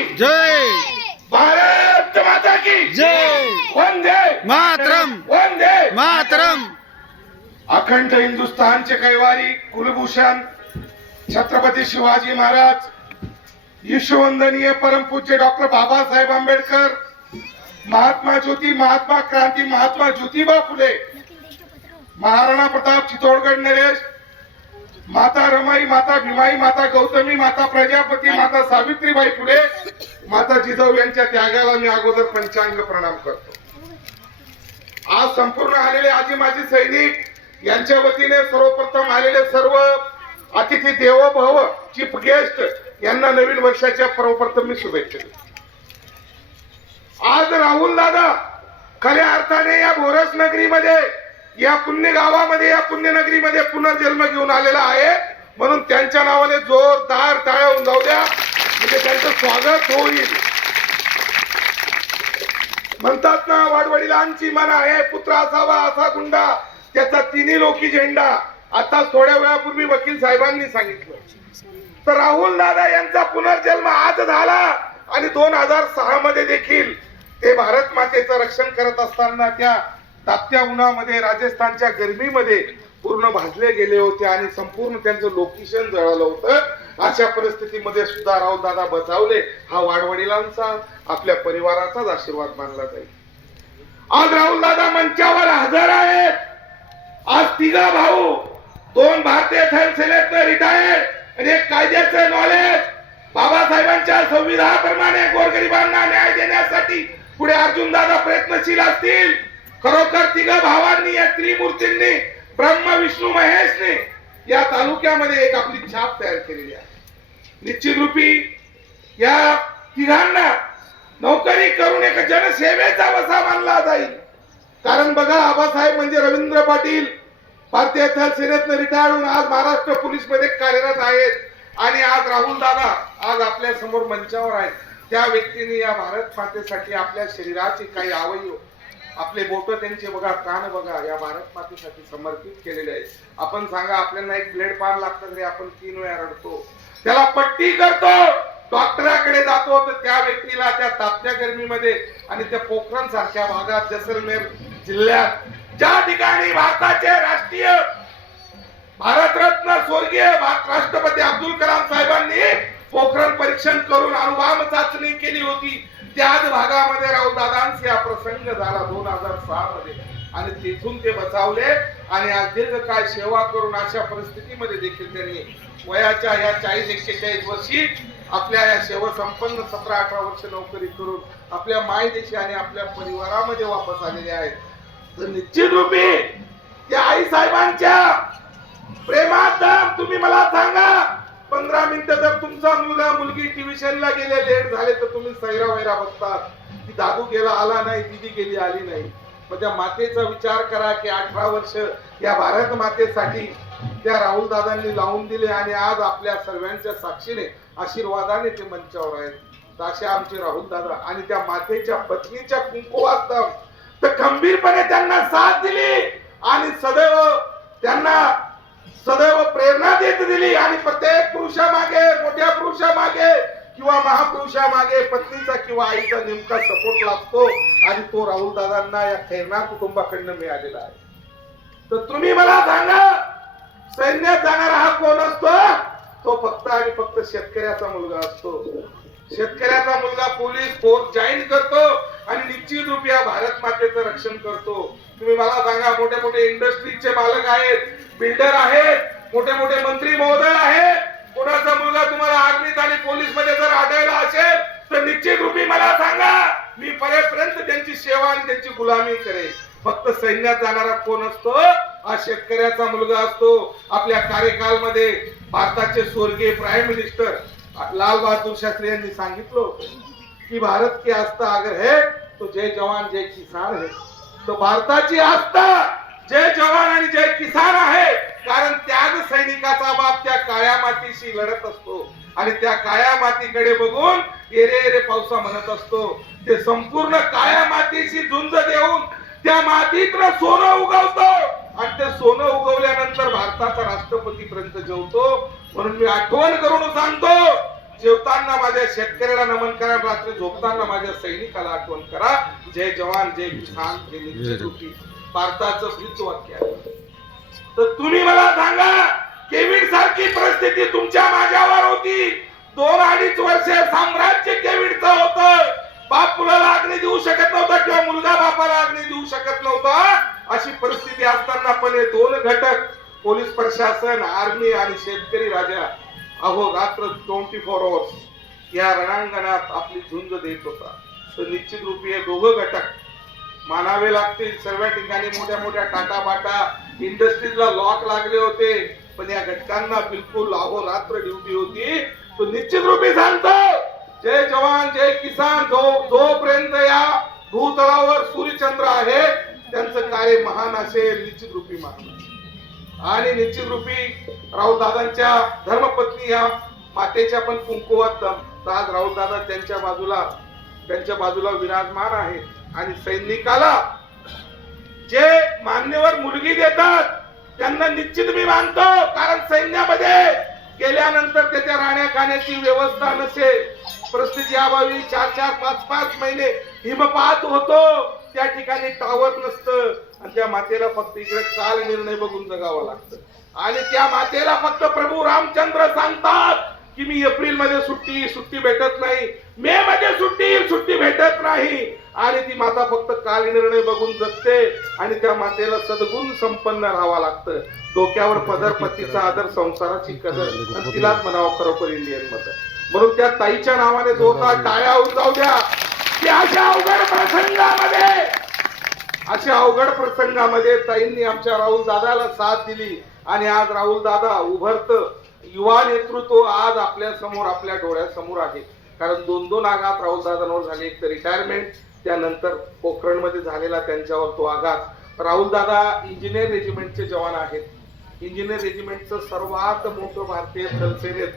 की जय, भारत माता की जय, वंदे मातरम, वंदे मातरम. अखंड हिंदुस्थानचे कैवारी कुलभूषण छत्रपती शिवाजी महाराज, विश्ववंदनीय परमपूज्य डॉक्टर बाबासाहेब आंबेडकर, महात्मा ज्योती, महात्मा क्रांती, महात्मा ज्योतिबा फुले, महाराणा प्रताप, चित्तोडगड नरेश, माता रमाई, माता भीमाई, माता गौतमी, माता प्रजापती, माता सावित्रीबाई फुले, माता जिजाऊ यांच्या त्यागाला मी अगोदर पंचांग प्रणाम करतो. आज संपूर्ण आलेले आजी माजी सैनिक यांच्या वतीने सर्वप्रथम आलेले सर्व अतिथी देवो भव, चीफ गेस्ट यांना नवीन वर्षाच्या सर्वप्रथम मी शुभेच्छा देतो. आज राहुल दादा खऱ्या अर्थाने या बोरस नगरीमध्ये, या पुण्य गावामध्ये, या पुण्यनगरीमध्ये पुनर्जन्म घेऊन आलेला आहे. म्हणून त्यांच्या नावाने जोरदार टाळ्या होऊन जाऊ द्या, म्हणजे त्यांचं स्वागत होईल. म्हणतात ना, वाडवडिलांची मन आहे पुत्र असावा असा गुंडा, त्याचा तिन्ही लोकी झेंडा. आता थोड्या वेळापूर्वी वकील साहेबांनी सांगितलं तर राहुल दादा यांचा पुनर्जन्म आज झाला आणि 2006 मध्ये देखील ते भारत मातेचं रक्षण करत असताना त्या तापत्या उन्हामध्ये, राजस्थानच्या गरमीमध्ये पूर्ण भाजले गेले होते आणि संपूर्ण त्यांचं लोकेशन जळालं होतं. अशा परिस्थितीमध्ये सुद्धा राहुल दादा बचावले. हा वाडवडिलांचा, आपल्या परिवाराचाच आशीर्वाद मानला जाईल. आज राहुल दादा मंचावर हजर आहेत. आज तिघा भाऊ, 2 भारतीय थलसेनेतनं रिटायर्ड आणि एक कायद्याचं नॉलेज, बाबासाहेबांच्या संविधानाप्रमाणे गोरगरिबांना न्याय देण्यासाठी पुढे अर्जुन दादा प्रयत्नशील असतील. खरोखर तिघा भावांनी, या त्रिमूर्तींनी, ब्रह्म विष्णू महेशने या तालुक्यामध्ये एक आपली छाप तयार केलेली आहे. निश्चित रूपी या तिघांना नोकरी करून एक जनसेवेचा वसा मानला जाईल. कारण बघा, आबासाहेब म्हणजे रवींद्र पाटील भारतीय थल सेनेतनं रिटायर होऊन आज महाराष्ट्र पोलीस मध्ये कार्यरत आहेत. आणि आज राहुल दादा आज आपल्या समोर मंचावर आहेत. त्या व्यक्तीने या भारत मातेसाठी आपल्या शरीराचे काही अवयव, आपले बोट त्यांचे बघा, कान बघा, या भारत मातेसाठी समर्पित केलेले आहेत. आपण सांगा, आपल्याला एक ब्लेड पान लागतं तरी आपण 3 वेळा रडतो, त्याला पट्टी करतो, डॉक्टराकडे जातो. तर त्या व्यक्तीला त्या तापत्या गरमीमध्ये आणि त्या पोखरण सारख्या भागात, जैसलमेर जिल्ह्यात, ज्या ठिकाणी भारताचे राष्ट्रीय भारतरत्न स्वर्गीय राष्ट्रपती अब्दुल कलाम साहेबांनी पोखरण परीक्षण करून अणुबॉम्ब चाचणी केली होती, त्याच भागामध्ये राहुल दादांचा हा प्रसंग झाला 2006 मध्ये आणि तिथून ते बचावले. आणि आज दीर्घकाळ सेवा करून अशा परिस्थितीमध्ये देखील त्यांनी वयाच्या या 40-41 वर्षी आपल्या या सेवा संपन्न 17-18 वर्ष नोकरी करून आपल्या मायदेशी आणि आपल्या परिवारामध्ये वापस आलेले आहेत. तर निश्चित रूपी त्या आई साहेबांच्या प्रेमात तुम्ही मला सांगा, 15 मिनिटं जर तुमचा मुलगा मुलगी ट्युशनला गेले, लेट झाले, तर तुम्ही सैरा वैरा बघतात की दादू गेला आला नाही, दीदी गेली आली नाही. मग त्या मातेचा विचार करा की 18 वर्ष या भारत मातेसाठी त्या राहुल दादांनी लावून दिले आणि आज आपल्या सर्वांच्या साक्षीने आशीर्वादाने ते मंचावर आहेत. तर असे आमचे राहुल दादा आणि त्या मातेच्या पत्नीच्या कुंकुवात तर खंबीरपणे त्यांना साथ दिली आणि त्यांना सदैव प्रेरणा देत दिली. आणि प्रत्येक पुरुषामागे, मोठ्या पुरुषामागे किंवा महापुरुषामागे पत्नीचा किंवा आईचा नेमका सपोर्ट लागतो आणि तो राहुल दादांना या खैरनार कुटुंबाकडनं मिळालेला आहे. तर तुम्ही मला सांगा, सैन्यात जाणारा हा कोण असतो? तो फक्त आणि फक्त शेतकऱ्याचा मुलगा असतो. शेतकऱ्याचा मुलगा पोलीस फोर्स जॉईन करतो आणि निश्चित रूपी भारत मातेचं रक्षण करतो. तुम्ही मला सांगा, मोठे मोठे इंडस्ट्रीजचे मालक आहेत, बिल्डर आहेत, मोठे मोठे मंत्री महोदय आहेत, कोणाचा मुलगा तुम्हाला आर्मीत आणि पोलीस मध्ये जर आढळला असेल तर निश्चित रूपी मला सांगा, मी पर्यंत त्यांची सेवा आणि त्यांची गुलामी करेन. फक्त सैन्यात जाणारा कोण असतो? हा शेतकऱ्याचा मुलगा असतो. आपल्या कार्यकालमध्ये भारताचे स्वर्गीय प्राईम मिनिस्टर लाल बहादूर शास्त्री यांनी सांगितलं की भारत की आस्था अगर है तो जय जवान जय किसान है. तो भारताची आस्था जय जवान आणि जय किसान आहे. कारण त्याग सैनिकाचा बाप त्या काळ्या मातीशी लढत असतो आणि त्या काळ्या मातीकडे बघून एरे एरे पावसा म्हणत असतो. ते संपूर्ण काळ्या मातीशी झुंज देऊन त्या मातीतलं सोनं उगवतो आणि ते सोनं उगवल्यानंतर भारताचा राष्ट्रपती पर्यंत जेवतो. म्हणून मी आठवण करून सांगतो, जेवताना माझ्या शेतकऱ्याला नमन करा, रात्री झोपताना माझ्या सैनिकाला आठवण करा. जय जवान जय किसान हे निश्चित रूपी भारताचं ब्रीद वाक्य आहे. तर तुम्ही मला सांगा, केविड सारखी परिस्थिती तुमच्या माझ्यावर होती. 2-2.5 वर्ष साम्राज्य केविडचं होतं. बाप मुलाला अग्नी देऊ शकत नव्हता किंवा मुलगा बापाला अग्नी देऊ शकत नव्हता. अशी परिस्थिती असताना पण हे दोन घटक, पोलीस प्रशासन, आर्मी आणि शेतकरी राजा, अहो रात्र 24 आवर्स या रणांगणात आपली झुंज देत होता. तर निश्चित रूपी हे दोघं घटक मानावे लागतील. सर्व ठिकाणी मोठ्या मोठ्या टाटा बाटा इंडस्ट्रीजला लॉक लागले होते, पण या घटकांना बिलकुल अहोरात्र ड्युटी होती. तो निश्चित रूपी सांगतो, जय जवान जय किसान. जोपर्यंत या भूतलावर सूर्यचंद्र आहे त्यांचं कार्य महान असेल, निश्चित रूपी महान. आणि निश्चित रूपी राहुल दादांच्या धर्मपत्नी या मातेच्या पण कुंकुवात आज राहुल दादा त्यांच्या बाजूला विराजमान आहे. आणि सैनिकाला जे मान्यवर मुलगी देतात त्यांना निश्चित मी मानतो, कारण सैन्यामध्ये गेल्यानंतर त्याच्या राहण्या खाण्याची व्यवस्था नसेल, परिस्थिती अभावी 4-4, 5-5 महिने हिमपात होतो, त्या ठिकाणी टावर नसतं आणि त्या मातेला फक्त इकडे काल निर्णय बघून जगावं लागतं. आणि त्या मातेला फक्त प्रभू रामचंद्र सांगतात की मी एप्रिल मध्ये सुट्टी भेटत नाही, मे मध्ये सुट्टी भेटत नाही. आणि ती माता फक्त काल निर्णय बघून जगते आणि त्या मातेला सद्गुण संपन्न राहावं लागतं. डोक्यावर पदर, पतीचा आदर, संसाराची कदर, आणि तिलाच म्हणावं खरोखर इंडियन मदर. म्हणून त्या ताईच्या नावाने जोरदार टाळ्या होऊन जाऊ द्या की अशा अवघड प्रसंगामध्ये ताईंनी आमच्या राहुल दादाला साथ दिली. आणि आज राहुल दादा उभरत युवा नेतृत्व आज आपल्या समोर, आपल्या डोळ्यासमोर आहे. कारण 2 आघात राहुल दादांवर झाले. एक तर रिटायरमेंट, त्यानंतर पोखरणमध्ये झालेला त्यांच्यावर तो आघात. राहुल दादा इंजिनियर रेजिमेंटचे जवान आहेत. इंजिनियर रेजिमेंटचं सर्वात मोठं भारतीय थलसेनेत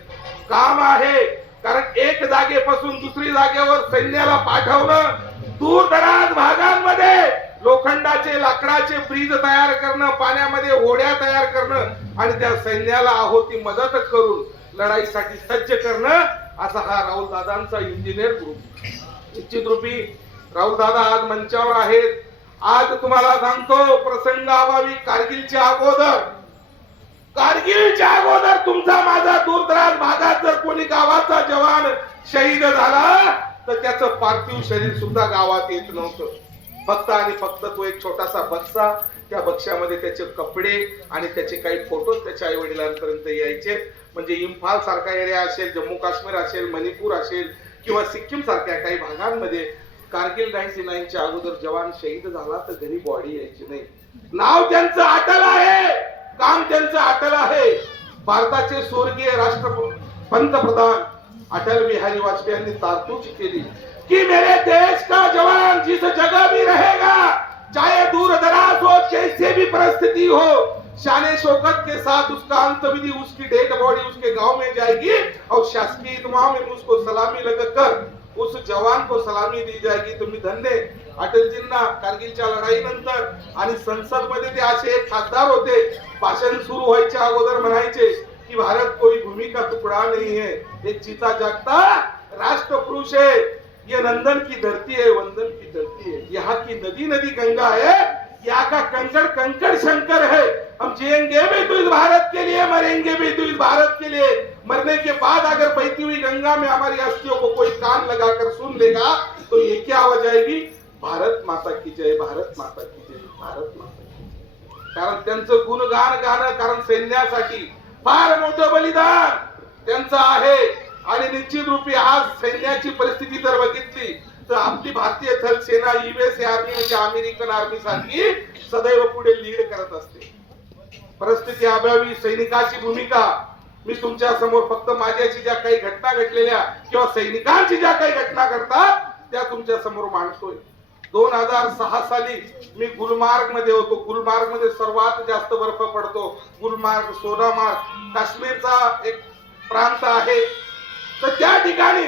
काम आहे. कारण एक जागेपासून दुसरी जागेवर सैन्याला पाठवणं, दूरदराज भागांमध्ये लोखंडाचे, लाकडाचे ब्रिज तयार करणं, पाण्यामध्ये होड्या तयार करणं आणि त्या सैन्याला ती मदत करून लढाईसाठी सज्ज करणं, असा हा राहुल दादांचा इंजिनियर ग्रुप. निश्चित रूपी राहुल दादा आज मंचावर आहेत. आज तुम्हाला सांगतो, प्रसंगाभावी कारगिलच्या अगोदर तुमचा माझा दूरदराज भागात जर कोणी गावाचा जवान शहीद झाला तर त्याचं पार्थिव शरीर सुद्धा गावात येत नव्हतं. फक्त आणि फक्त तो एक छोटासा बक्सा, त्या बक्शामध्ये त्याचे कपडे आणि त्याचे काही फोटो त्याच्या आई वडिलांपर्यंत यायचे. म्हणजे इम्फाल सारखा एरिया असेल, जम्मू काश्मीर असेल, मणिपूर असेल किंवा सिक्कीम सारख्या काही भागांमध्ये कारगिल 99च्या अगोदर जवान शहीद झाला तर घरी बॉडी यायची नाही. नाव त्यांचं अटल आहे, काम त्यांचं अटल आहे. भारताचे स्वर्गीय पंतप्रधान अटल बिहारी वाजपेयी यांनी तरतूद केली कि मेरे देश का जवान जिस जगह भी रहेगा, चाहे दूर दराज हो, कैसे भी परिस्थिति हो, शान शौकत के साथ उसका अंतविधि, उसकी डेड बॉडी उसके गांव में जाएगी और शासकीय इत्माम में उसको सलामी लगाकर उस जवान को सलामी दी जाएगी. तुम्ही धन्य अटलजींना कारगिलच्या लढाईनंतर. आणि संसद मध्ये ते असे एक खासदार होते, भाषण सुरू व्हायच्या अगोदर म्हणायचे की भारत कोई भूमि का टुकड़ा नहीं है, एक जीता जागता राष्ट्र पुरुष है, ये नंदन की धरती है, वंदन की धरती है, यहाँ की नदी नदी गंगा है, यहाँ का कंकड़ कंकड़ शंकर है. हम जिएंगे भी तो इस भारत के लिए, मरेंगे भी तो इस भारत के लिए. मरने के बाद अगर बहती हुई गंगा में हमारी अस्थियों को कोई कान लगाकर सुन लेगा तो ये क्या हो जाएगी, भारत माता की जय, भारत माता की जय, भारत माता की जय. कारण त्यांचं गुणगान गाणं, कारण सैन्यासाठी फार मोठं बलिदान त्यांचं आहे. आणि निश्चित रूपी आज सैन्याची परिस्थिती जर बघितली तर आपली भारतीय थल सेना यूएस आर्मी म्हणजे अमेरिकन आर्मी सारखी सदैव पुढे लीड करत असते. परिस्थिती अभावी सैनिकाची भूमिका मी तुमच्या समोर फक्त माझ्याशी ज्या काही घटना घडलेल्या किंवा सैनिकांची ज्या काही घटना घडतात त्या तुमच्या समोर मांडतोय. 2006 साली मी गुलमार्ग मध्ये होतो. गुलमार्ग मध्ये सर्वात जास्त बर्फ पडतो. गुलमार्ग, सोनामार्ग काश्मीरचा एक प्रांत आहे. तर त्या ठिकाणी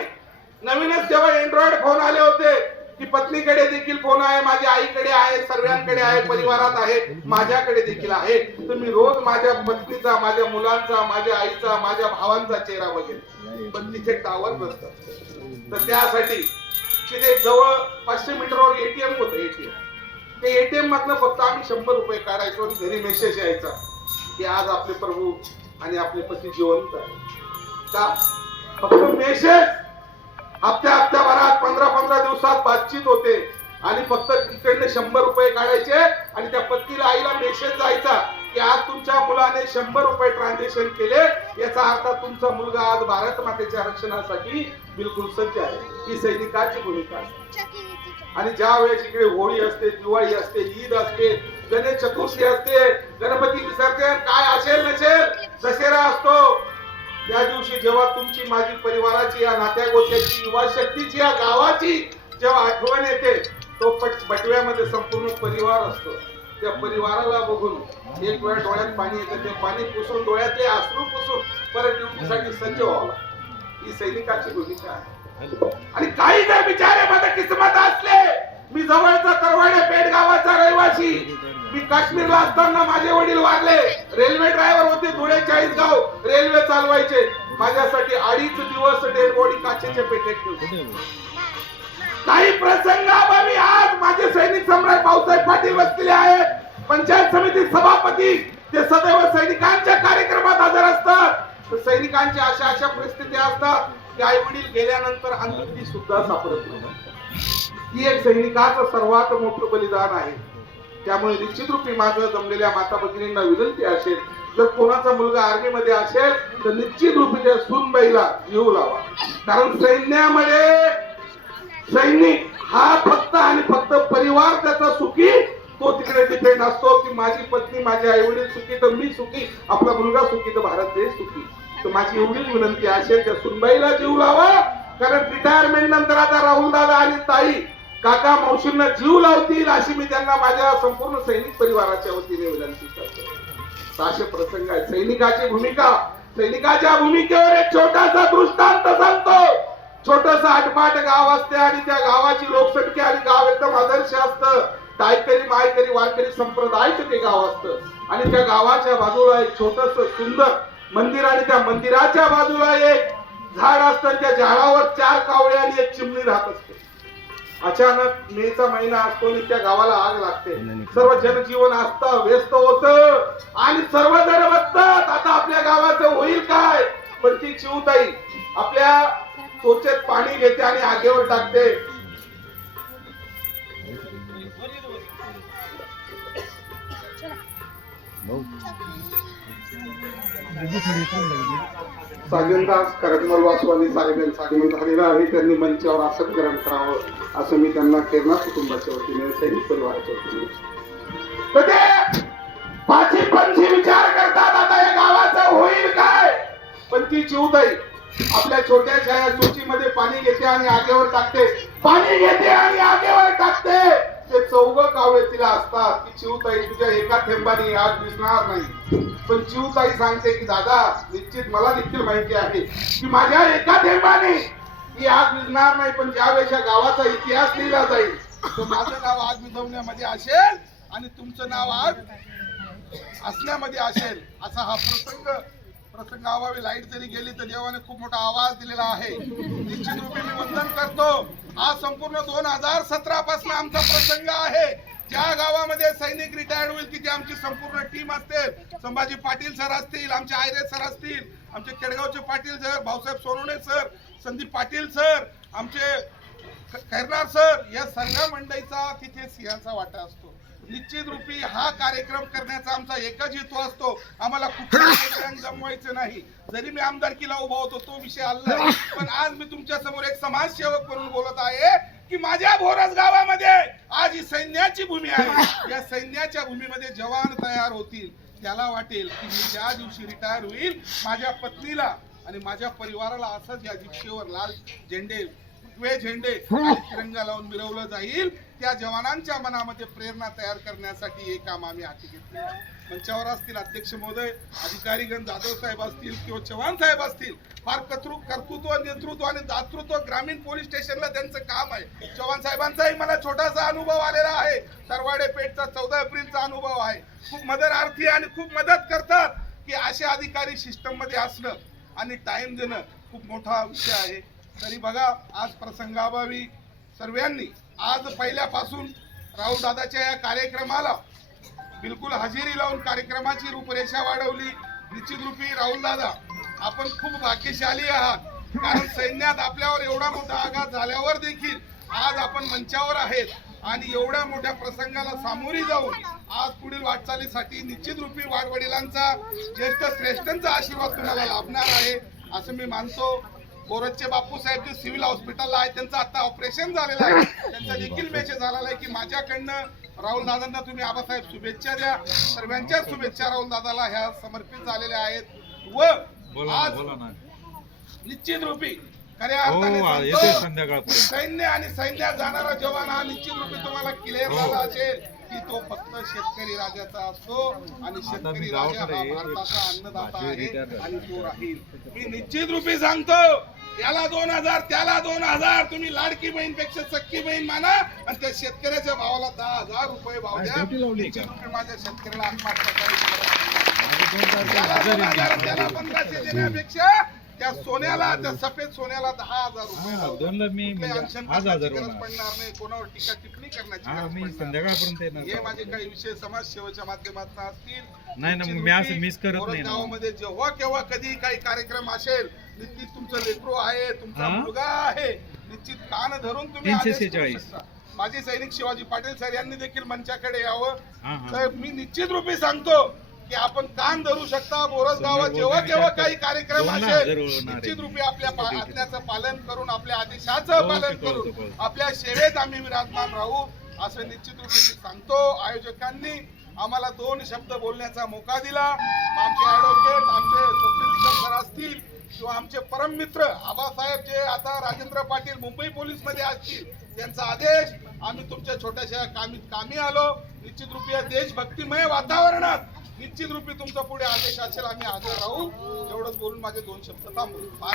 नवीनच जेव्हा अँड्रॉइड फोन आले होते की पत्नीकडे देखील फोन आहे, माझ्या आईकडे आहे, सर्वांकडे आहे, परिवारात आहे, माझ्याकडे देखील आहे. तर मी रोज माझ्या पत्नीचा, माझ्या मुलांचा, माझ्या आईचा, माझ्या भावांचा चेहरा बघेल, पण तिथे टावर नसतात. तर त्यासाठी तिथे जवळ 500 मीटरवर एटीएम होतं. एटीएम, ते एटीएम मधनं फक्त आम्ही 100 रुपये काढायचो आणि घरी मेसेज यायचा की आज आपले प्रभू आणि आपले पती जिवंत आहे. का? फक्त मेसेज. हप्त्याभरात 15-15 दिवसात बातचीत होते आणि फक्त तिकडे 100 रुपये काढायचे आणि त्या पत्नीला, आईला मेसेज जायचा की आज तुमच्या मुलाने 100 रुपये ट्रान्झॅक्शन केले, याचा अर्थ तुमचा मुलगा आज भारत मातेच्या रक्षणासाठी बिलकुल सज्ज आहे. ही सैनिकाची भूमिका असते. आणि ज्या वेळेस इकडे होळी असते, दिवाळी असते, ईद असते, गणेश चतुर्थी असते, गणपती विसर्जन काय असेल नसेल, दसरा असतो, त्या दिवशी जेव्हा तुमची, माझी, परिवाराची, या नात्या गोत्याची, युवा शक्तीची, या गावाची जेव्हा आठवण येते, तो बटव्यामध्ये संपूर्ण परिवार असतो. त्या परिवाराला बघून एक वेळ डोळ्यात पाणी येतं, ते पाणी पुसून, डोळ्यातले अश्रू पुसून परत ड्युटीसाठी सज्ज व्हावं. ही सैनिकाची भूमिका आहे. आणि काही जर बिचारे मध्ये किस्मत असले, मी जवळचा तरवाडे पेठ गावाचा रहिवासी, मी काश्मीरला असताना माझे वडील वारले, रेल्वे ड्रायव्हर होते, धुळे 40 गाव रेल्वे चालवायचे. माझ्यासाठी 2.5 दिवस डेड बॉडी काचेच्या पेठेत ठेवली. काही प्रसंगाभावी आज माझे सैनिक सम्राट भाऊसाहेब पाटील बसलेले आहेत, पंचायत समिती सभापती, ते सदैव सैनिकांच्या कार्यक्रमात हजर असतात. तर सैनिकांच्या अशा परिस्थिती असतात की आई वडील गेल्यानंतर अंत्यविधी सुद्धा सापडत नाही. ही एक सैनिकाचं सर्वात मोठं बलिदान आहे. त्यामुळे निश्चित रूपी माझं जमलेल्या माता भगिनींना विनंती असेल, जर कोणाचा मुलगा आर्मी मध्ये असेल तर निश्चित रूपी त्या सूनबाईला जीव लावा. कारण सैन्यामध्ये सैनिक हा फक्त आणि फक्त परिवार त्याचा सुखी, तो तिकडे डिपेंड असतो की माझी पत्नी, माझे आई वडील सुखी तर मी सुखी, आपला मुलगा सुखी तर भारत देश सुखी. तर माझी एवढीच विनंती असेल, त्या सुनबाईला जीव लावा. कारण रिटायरमेंट नंतर आता राहुल दादा आणि ताई, काका, मावशींना जीव लावतील अशी मी त्यांना माझ्या संपूर्ण सैनिक परिवाराच्या वतीने विनंती करतो. असे प्रसंग आहेत. सैनिकाची भूमिका, सैनिकाच्या भूमिकेवर एक छोटासा दृष्टांत सांगतो. छोटस आटपाट गाव असते आणि त्या गावाची लोकसंख्या आणि गाव एकदम आदर्श असतं. टायकरी, मायकरी, वारकरी संप्रदायाचं ते गाव असतं आणि त्या गावाच्या बाजूला एक छोटस सुंदर मंदिर आणि त्या मंदिराच्या बाजूला एक झाड असतं. त्या झाडावर 4 कावळे आणि एक चिमणी राहत असते. अचानक मेचा महिना असतो आणि त्या गावाला आग लागते. सर्व जनजीवन असतं, व्यस्त होतं आणि सर्वजण बघतात आता आपल्या गावाचं होईल काय. पण ती चिवताई आपल्या चोचेत पाणी घेते आणि आगीवर टाकते. सागरदास करकमल वासवानी साहेबांनी सागमन झालेलं आहे. त्यांनी मंचावर आसन ग्रहण करावं असं मी त्यांना केरला कुटुंबाच्या वतीने, सैनिक परिवाराच्या वतीने. तर ते पाची विचार करतात आता या गावाचं होईल काय. पण ती चिवताई आपल्या छोट्याशा या चोचीमध्ये पाणी घेते आणि आगीवर टाकते. पाणी घेते आणि आगीवर टाकते. ते 4 कावळे तिला असतात की चिवताई तुझ्या एका थेंबाने आग दिसणार नाही. पण चिवताई सांगते की दादा, निश्चित मला देखील माहिती आहे की माझ्या एका थेंबाने ही आग विझणार नाही, पण ज्यावेळेस या गावाचा इतिहास लिहिला जाईल तर माझं नाव आग विझवण्यामध्ये असेल आणि तुमचं नाव आग असण्यामध्ये असेल. असा हा प्रसंगाभावी लाईट जरी गेली तर देवाने खूप मोठा आवाज दिलेला आहे. निश्चित रूपे मी वंदन करतो. हा संपूर्ण 2017 पासून आमचा प्रसंग आहे. ज्या गावामध्ये सैनिक रिटायर्ड होईल तिथे आमची संपूर्ण टीम असते. संभाजी पाटील सर असतील, आमचे आयरे सर असतील, आमचे केडगावचे Patil sir, Bhausaheb Sonawane sir, Sandeep Patil sir, आमचे खैरनार सर, या सगळ्या मंडळीचा तिथे सिंहाचा वाटा असतो. निश्चित रूपी हा कार्यक्रम करण्याचा आमचा एकच हेतू असतो, आम्हाला कुठल्याही जमवायचं नाही. जरी मी आमदारकीला उभा होतो तो विषय आला, पण आज मी तुमच्या समोर एक समाजसेवक म्हणून बोलत आहे की माझ्या भोरस गावामध्ये आज ही सैन्याची भूमी आहे. या सैन्याच्या भूमीमध्ये जवान तयार होतील. त्याला वाटेल की मी ज्या दिवशी रिटायर होईल माझ्या पत्नीला आणि माझ्या परिवाराला असंच या जिप्सीवर लाल झेंडे भगवे झेंडे आणि तिरंगा लावून मिरवलं जाईल. त्या जवानांच्या मनामध्ये प्रेरणा तयार करण्यासाठी हे काम आम्ही हाती घेतले. मंचावर असतील अध्यक्ष महोदय, अधिकारीगण, जाधव साहेब असतील किंवा चव्हाण साहेब असतील, फार कर्तृत्व, नेतृत्व आणि दातृत्व ग्रामीण पोलीस स्टेशनला त्यांचं काम आहे. चव्हाण साहेबांचाही मला छोटासा अनुभव आलेला आहे. तरवाडे पेठचा 14 एप्रिलचा अनुभव आहे. खूप मदतार्थी आणि खूप मदत करतात की असे अधिकारी सिस्टम मध्ये असणं आणि टाइम देणं खूप मोठा विषय आहे. तरी बघा, आज प्रसंगाभावी सर्वांनी आज पहिल्यापासून राहुल दादाच्या या कार्यक्रमाला बिलकुल हजेरी लावून कार्यक्रमाची रूपरेषा वाढवली. निश्चित रूपी राहुल दादा, आपण खूप भाग्यशाली आहात, कारण सैन्यात आपल्यावर एवढा मोठा आघात झाल्यावर देखील आज आपण मंचावर आहेत आणि एवढ्या मोठ्या प्रसंगाला सामोरी जाऊन आज पुढील वाटचालीसाठी निश्चित रूपी वाडवडिलांचा, ज्येष्ठ श्रेष्ठांचा आशीर्वाद तुम्हाला लाभणार आहे असं मी मानतो. बोरजचे बापू साहेब जे सिव्हिल हॉस्पिटलला आहे, त्यांचं आता ऑपरेशन झालेलं आहे. त्यांचा देखील मेसेज झालेला आहे की माझ्याकडनं राहुल दादांना तुम्ही आबासाहेब शुभेच्छा द्या. सर्वांच्या शुभेच्छा राहुल दादाला ह्या समर्पित झालेल्या आहेत. व आज निश्चित रूपी खऱ्या अर्थाने सांगतो, सैन्य आणि सैन्यात जाणारा जवान हा निश्चित रूपी तुम्हाला क्लिअर झाला असेल की तो फक्त शेतकरी राजाचा असतो आणि शेतकरी राजा हा भारताचा अन्नदाता आहे आणि तो राहील. मी निश्चित रूपी सांगतो, याला 2000 त्याला 2000, तुम्ही लाडकी बहीण पेक्षा सख्खी बहीण माना आणि त्या शेतकऱ्याच्या भावाला 10,000 रुपये भाव द्या. निश्चित रूपी माझ्या शेतकऱ्याला आत्महत्या त्याला 1500 देण्यापेक्षा त्या सोन्याला, त्या सफेद सोन्याला 10,000 रुपये पडणार नाही. कोणावर टीका टिप्पणी करण्याची हे माझे काही विषय समाजसेवेच्या माध्यमातून असतील. गावामध्ये जेव्हा केव्हा कधी काही कार्यक्रम असेल, निश्चित तुमचं लेकरू आहे, तुमचा मुलगा आहे, निश्चित कान धरून तुम्ही माझे सैनिक शिवाजी पाटील सर यांनी देखील मंचाकडे यावं. तर मी निश्चित रूपी सांगतो की आपण कान धरू शकता. बोरज गावात जेव्हा केव्हा काही कार्यक्रम असेल, निश्चित रूपी आपल्या आज्ञाचं पालन करून, आपल्या आदेशाचं पालन करून आपल्या सेवेत आम्ही विराजमान राहू असं निश्चित रूपी मी सांगतो. आयोजकांनी आम्हाला 2 शब्द बोलण्याचा मोका दिला. आमचे ऍडव्होकेट, आमचे स्वप्नील निकम सर असतील किंवा आमचे परम मित्र आबासाहेब जे आता राजेंद्र पाटील मुंबई पोलीस मध्ये असतील, त्यांचा आदेश आम्ही तुमच्या छोट्याशा कामी आलो. निश्चित रूपी या देशभक्तिमय वातावरणात निश्चित रूपी तुमचा पुढे आदेश असेल, आम्ही हजर राहू. एवढंच बोलून माझे 2 शब्द थांबवतो.